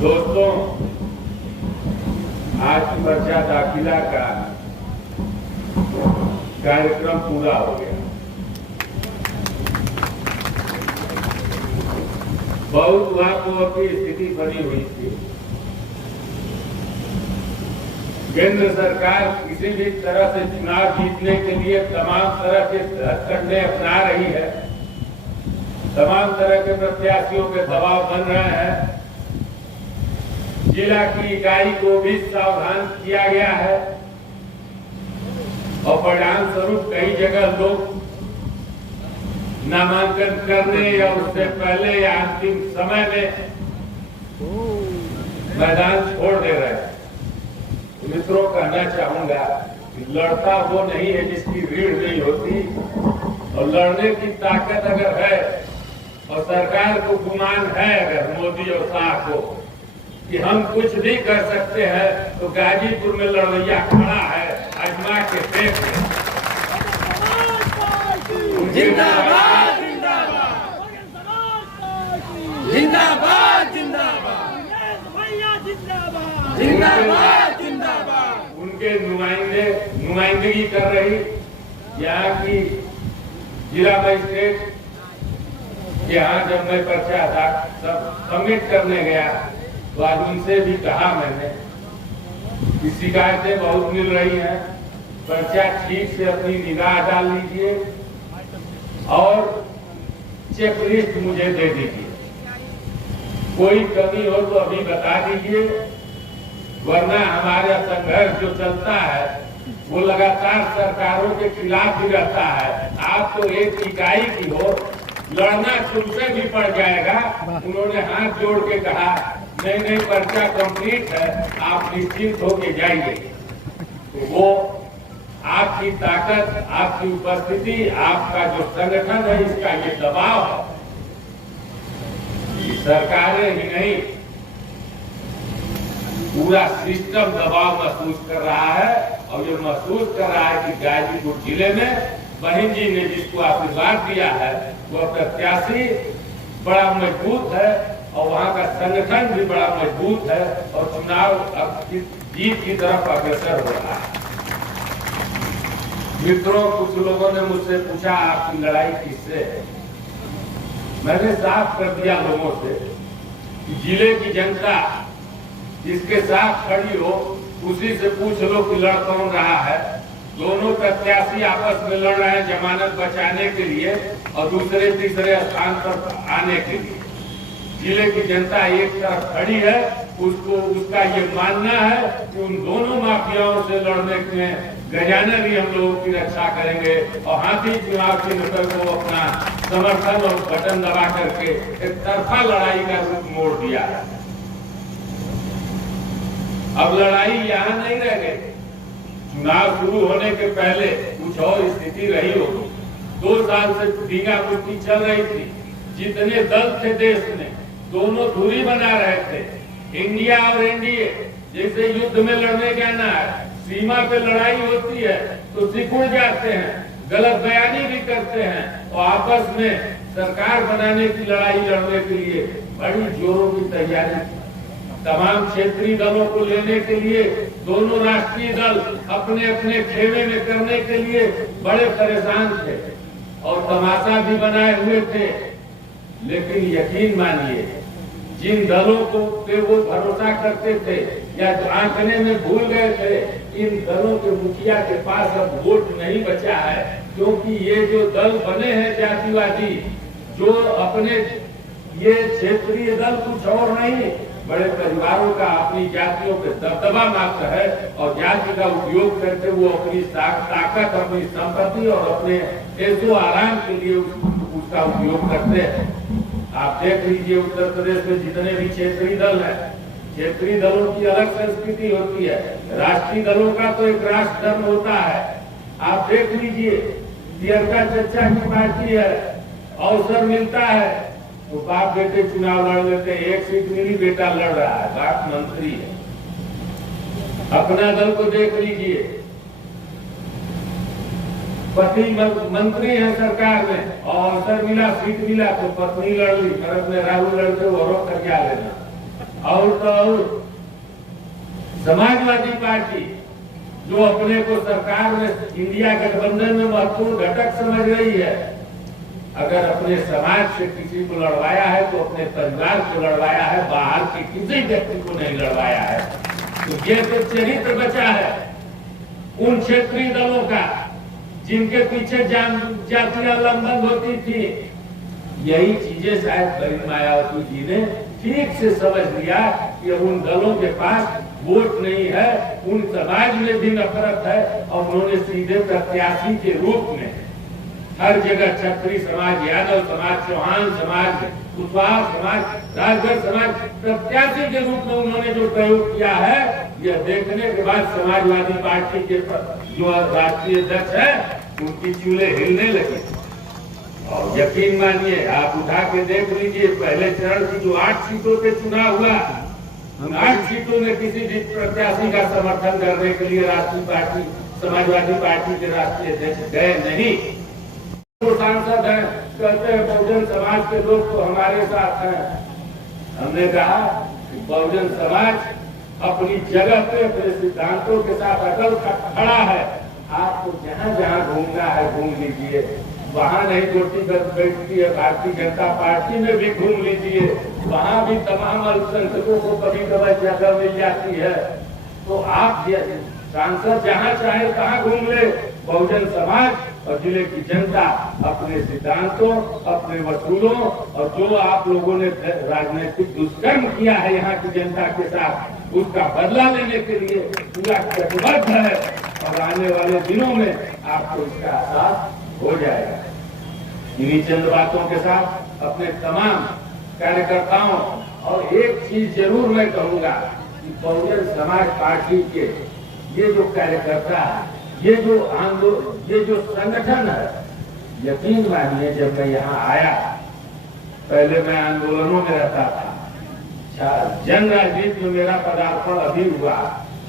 दोस्तों, आज पर्चा दाखिला का कार्यक्रम पूरा हो गया। बहुत वहां की स्थिति बनी हुई थी। केंद्र सरकार किसी भी तरह से चुनाव जीतने के लिए तमाम तरह के हथकंडे अपना रही है। तमाम तरह के प्रत्याशियों के दबाव बन रहे हैं। जिला की इकाई को भी सावधान किया गया है और परिणाम स्वरूप कई जगह लोग नामांकन करने या उससे पहले या अंतिम समय में मैदान छोड़ दे रहे हैं। मित्रों, कहना चाहूंगा कि लड़ता वो नहीं है जिसकी रीढ़ नहीं होती, और लड़ने की ताकत अगर है और सरकार को गुमान है अगर मोदी और शाह को कि हम कुछ भी कर सकते हैं, तो गाजीपुर में लड़वैया खड़ा है, आजमा के देख लें। जिंदाबाद जिंदाबाद जिंदाबाद जिंदाबाद जिंदाबाद। उनके नुमाइंदगी कर रही यहाँ की जिला मजिस्ट्रेट, यहाँ जब मैं पर्चा था सब सबमिट करने गया तो आज उनसे भी कहा मैंने कि शिकायतें बहुत मिल रही हैं, पर्चा ठीक से अपनी निगाह डाल लीजिए और चेकलिस्ट मुझे दे दीजिए। कोई कमी हो तो अभी बता दीजिए, वरना हमारा संघर्ष जो चलता है वो लगातार सरकारों के खिलाफ भी रहता है। आप तो एक इकाई की हो, लड़ना तुमसे भी पड़ जाएगा। उन्होंने हाथ जोड़ के कहा नहीं, पर्चा कंप्लीट है, आप निश्चिंत होके जाइए। तो वो आपकी ताकत, आपकी उपस्थिति, आपका जो संगठन है, इसका ये दबाव है। सरकारें ही नहीं, पूरा सिस्टम दबाव महसूस कर रहा है और ये महसूस कर रहा है कि गाजीपुर जिले में बहन जी ने जिसको आशीर्वाद दिया है वो प्रत्याशी बड़ा मजबूत है और वहाँ का संगठन भी बड़ा मजबूत है और चुनाव जीत की तरफ अग्रसर हो रहा है। मित्रों, कुछ लोगों ने मुझसे पूछा आपकी लड़ाई किससे है। मैंने साफ कर दिया लोगों से कि जिले की जनता जिसके साथ खड़ी हो उसी से पूछ लो कि लड़ कौन रहा है। दोनों प्रत्याशी आपस में लड़ रहे हैं जमानत बचाने के लिए और दूसरे तीसरे स्थान पर आने के लिए। जिले की जनता एक तरफ खड़ी है, उसको उसका ये मानना है कि उन दोनों माफियाओं से लड़ने में गजानन भी हम लोगों की रक्षा करेंगे और हाथी चुनाव के नजर को अपना समर्थन और बटन दबा करके एक तरफा लड़ाई का रूप मोड़ दिया है। अब लड़ाई यहाँ नहीं रह गई। चुनाव शुरू होने के पहले कुछ और स्थिति रही होगी। 2 साल से डींगा मुट्ठी चल रही थी। जितने दल थे देश में दोनों दूरी बना रहे थे। इंडिया और एनडीए जैसे युद्ध में लड़ने जाना है, सीमा पे लड़ाई होती है तो सिकुड़ जाते हैं, गलत बयानी भी करते हैं और आपस में सरकार बनाने की लड़ाई लड़ने के लिए बड़ी जोरों की तैयारी। तमाम क्षेत्रीय दलों को लेने के लिए दोनों राष्ट्रीय दल अपने अपने खेमे में करने के लिए बड़े परेशान थे और तमाशा भी बनाए हुए थे। लेकिन यकीन मानिए, जिन दलों को पे वो भरोसा करते थे या आंकने में भूल गए थे, इन दलों के मुखिया के पास अब वोट नहीं बचा है, क्योंकि ये जो दल बने हैं जातिवादी, जो अपने ये क्षेत्रीय दल कुछ और नहीं, बड़े परिवारों का अपनी जातियों पे दबदबा मात्र है और जाति का उपयोग करके वो अपनी ताकत, अपनी संपत्ति और अपने ऐसो आराम के लिए उसका उपयोग करते हैं। आप देख लीजिए उत्तर प्रदेश में जितने भी क्षेत्रीय दल हैं, क्षेत्रीय दलों की अलग संस्कृति होती है, राष्ट्रीय दलों का तो एक राष्ट्र धर्म होता है। आप देख लीजिए पियरका चच्चा की पार्टी है, अवसर मिलता है तो बाप बेटे चुनाव लड़ लेते। एक सीट मिली, बेटा लड़ रहा है, बाप मंत्री है। अपना दल को देख लीजिए, पति मंत्री है सरकार में और अवसर मिला, सीट मिला तो पत्नी लड़ ली। भारत में राहुल लड़ते वो और क्या लेना। और तो और समाजवादी पार्टी जो अपने को सरकार में इंडिया गठबंधन में महत्वपूर्ण घटक समझ रही है, अगर अपने समाज से किसी को लड़वाया है तो अपने परिवार को लड़वाया है, बाहर के किसी व्यक्ति को नहीं लड़वाया है। तो ये तो चरित्र बचा है उन क्षेत्रीय दलों का जिनके पीछे जातियां लंबन होती थी। यही चीजें शायद करीम मायावती जी ने ठीक से समझ लिया कि उन दलों के पास वोट नहीं है, उन समाज में भी नफरत है, और उन्होंने सीधे प्रत्याशी के रूप में हर जगह क्षत्रिय समाज, यादव समाज, चौहान समाज, कुशवाहा समाज, राजगढ़ समाज प्रत्याशी के रूप में उन्होंने जो प्रयोग किया है, यह देखने के बाद समाजवादी पार्टी के जो राष्ट्रीय अध्यक्ष है उनकी चूल्हे हिलने लगे। और यकीन मानिए, आप उठा के देख लीजिए, पहले चरण की जो 8 सीटों पे चुनाव हुआ, उन 8 सीटों में किसी भी प्रत्याशी का समर्थन करने के लिए राष्ट्रीय पार्टी, समाजवादी पार्टी के राष्ट्रीय अध्यक्ष गए नहीं। तो सांसद हैं, कहते हैं बहुजन समाज के लोग तो हमारे साथ हैं। हमने कहा कि बहुजन समाज अपनी जगह पे अपने सिद्धांतों के साथ अटल खड़ा है। आपको जहाँ जहाँ घूमना है घूम लीजिए, वहाँ नहीं गोटी बैठती है भारतीय जनता पार्टी में भी घूम लीजिए, वहाँ भी तमाम अल्पसंख्यकों को कभी कभी जगह मिल जाती है। तो आप सांसद जहाँ चाहे तहाँ घूम ले। बहुजन समाज और जिले की जनता अपने सिद्धांतों, अपने वसूलों और जो आप लोगों ने राजनीतिक दुष्कर्म किया है यहाँ की जनता के साथ, उसका बदला लेने के लिए पूरा कटिबद्ध है। और आने वाले दिनों में आपको इसका एहसास हो जाएगा। इन्हीं चंद बातों के साथ अपने तमाम कार्यकर्ताओं, और एक चीज जरूर मैं कहूंगा कि बहुजन समाज पार्टी के ये जो कार्यकर्ता है, ये जो आंदोलन, ये जो संगठन है, यकीन मानिए जब मैं यहाँ आया, पहले मैं आंदोलनों में रहता था, जन राजनीति में मेरा पदार्पण अभी हुआ,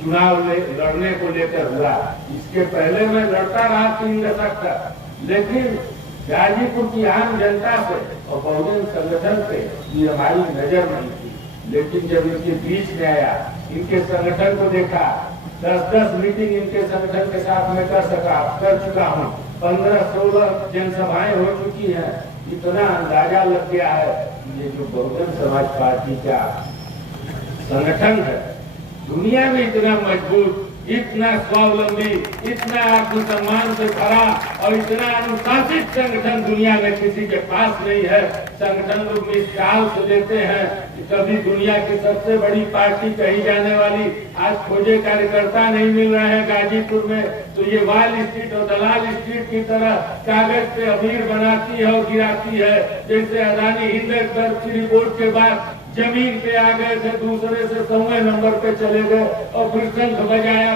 चुनाव लड़ने को लेकर हुआ। इसके पहले मैं लड़ता रहा 3 दशक तक, लेकिन गाजीपुर की आम जनता से और बहुजन संगठन से ये हमारी नजर नहीं थी। लेकिन जब इनके बीच में आया, इनके संगठन को देखा, 10-10 मीटिंग इनके संगठन के साथ में कर चुका हूँ, 15-16 जनसभाएं हो चुकी हैं। इतना अंदाजा लग गया है ये जो बहुजन समाज पार्टी का संगठन है, दुनिया में इतना मजबूत, इतना स्वावलंबी, इतना आत्मसम्मान से भरा और इतना अनुशासित संगठन दुनिया में किसी के पास नहीं है। संगठन लोग मिसाल से देते हैं कि कभी दुनिया की सबसे बड़ी पार्टी कही जाने वाली आज खोजे कार्यकर्ता नहीं मिल रहे हैं गाजीपुर में, तो ये वाल स्ट्रीट और दलाल स्ट्रीट की तरह कागज पे अमीर बनाती है और गिराती है। जैसे अदानी हिंडनबर्ग की रिपोर्ट के बाद जमीन पे आ गए थे, दूसरे से 100वें नंबर पे चले गए और फिर शंख बजाया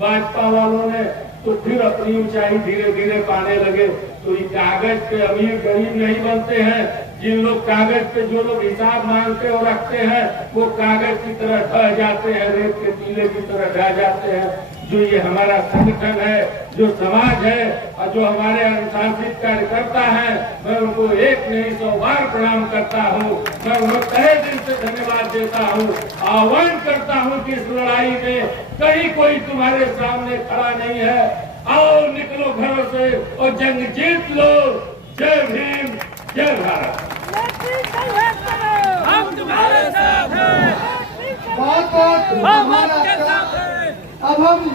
भाजपा वालों ने, तो फिर अपनी ऊंचाई धीरे धीरे पाने लगे। तो ये कागज पे अमीर गरीब नहीं बनते हैं। जिन लोग कागज पे जो लोग हिसाब मांगते और रखते हैं, वो कागज की तरह ढह जाते हैं, रेत के टीले की तरह ढह जाते हैं। जो ये हमारा संगठन है, जो समाज है और जो हमारे अनुशासित कार्यकर्ता हैं, मैं उनको एक नहीं 100 बार प्रणाम करता हूँ। मैं उन्हें तहे दिल से धन्यवाद देता हूँ। आह्वान करता हूँ कि इस लड़ाई में कहीं कोई तुम्हारे सामने खड़ा नहीं है। आओ निकलो घरों से और जंग जीत लो। जय भीम, जय भारत। हम तुम्हारे साथ हैं, बहुत बहुत हम आपके साथ हैं। अब हम